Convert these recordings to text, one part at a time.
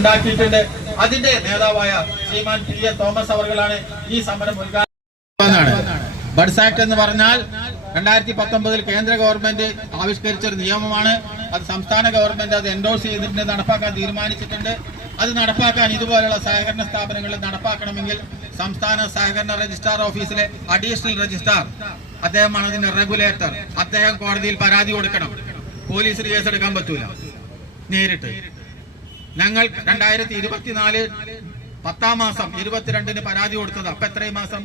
ഉണ്ടാക്കിയിട്ടുണ്ട്. അതിന്റെ നേതാവായ ശ്രീമാൻ പി എ തോമസ് അവർകളാണ് ഈ സമരം ഉദ്ഘാടനം. ബഡ്സ് ആക്ട് എന്ന് പറഞ്ഞാൽ 2019 കേന്ദ്ര ഗവൺമെന്റ് ആവിഷ്കരിച്ച ഒരു നിയമമാണ്. അത് സംസ്ഥാന ഗവൺമെന്റ് അത് എൻഡോഴ്സ് ചെയ്തിട്ടുണ്ട്, നടപ്പാക്കാൻ തീരുമാനിച്ചിട്ടുണ്ട്. അത് നടപ്പാക്കാൻ ഇതുപോലുള്ള സഹകരണ സ്ഥാപനങ്ങളിൽ നടപ്പാക്കണമെങ്കിൽ സംസ്ഥാന സഹകരണ രജിസ്ട്രാർ ഓഫീസിലെ അഡീഷണൽ രജിസ്ട്രാർ, അദ്ദേഹമാണ് അതിന്റെ റെഗുലേറ്റർ, അദ്ദേഹം കോടതിയിൽ പരാതി കൊടുക്കണം. പോലീസിന് കേസെടുക്കാൻ പറ്റൂല നേരിട്ട്. ഞങ്ങൾ 2024 10-ാം മാസം 22-ന് പരാതി കൊടുത്തത്. അപ്പൊ എത്രയും മാസം?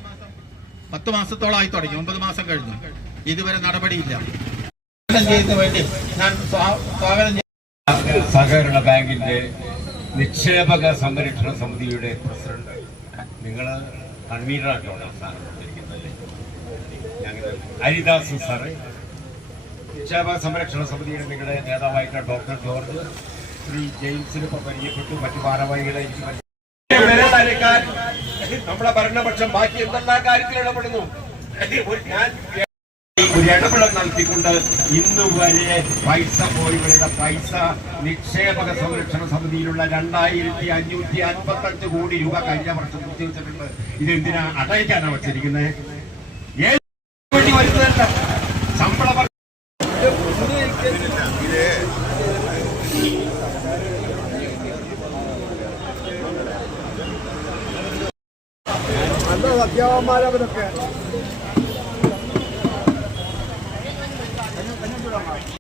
10 മാസത്തോളമായി തുടങ്ങി, 9 മാസം കഴിഞ്ഞു, ഇതുവരെ നടപടിയില്ല. വേണ്ടി ഞാൻ സ്വാഗതം. സഹകരണ ബാങ്കിന്റെ നിക്ഷേപക സംരക്ഷണ സമിതിയുടെ പ്രസിഡന്റ്, നിങ്ങൾ കൺവീനറാക്കിയാണ് സ്ഥാനപ്പെട്ടിരിക്കുന്നത്. ഞങ്ങൾ ഹരിദാസ് സാറ്, നിക്ഷേപക സംരക്ഷണ സമിതിയുടെ നിങ്ങളുടെ നേതാവായിട്ടുള്ള ഡോക്ടർ ജോർജ്, ശ്രീ ജെയിംസിന് ഇപ്പൊ പരിചയപ്പെട്ടു, മറ്റു ഭാരവാഹികളെ എനിക്ക് നമ്മുടെ ഭരണപക്ഷം ബാക്കി എന്തെല്ലാം കാര്യത്തിൽ ഇടപെടുന്നു. ഞാൻ ഒരു ഇടപെടൽ നടത്തിക്കൊണ്ട് ഇന്ന് വരെ പൈസ പോയവരുടെ പൈസ നിക്ഷേപക സംരക്ഷണ സമിതിയിലുള്ള 2555 കോടി രൂപ കഴിഞ്ഞ വർഷം കുത്തിവെച്ചിട്ടുണ്ട്. ഇതെന്തിനാ അടയ്ക്കാനാണ് വെച്ചിരിക്കുന്നത്? വേണ്ടി വരുന്നതല്ല, ശമ്പളം നല്ല സത്യാവന്മാരവരൊക്കെ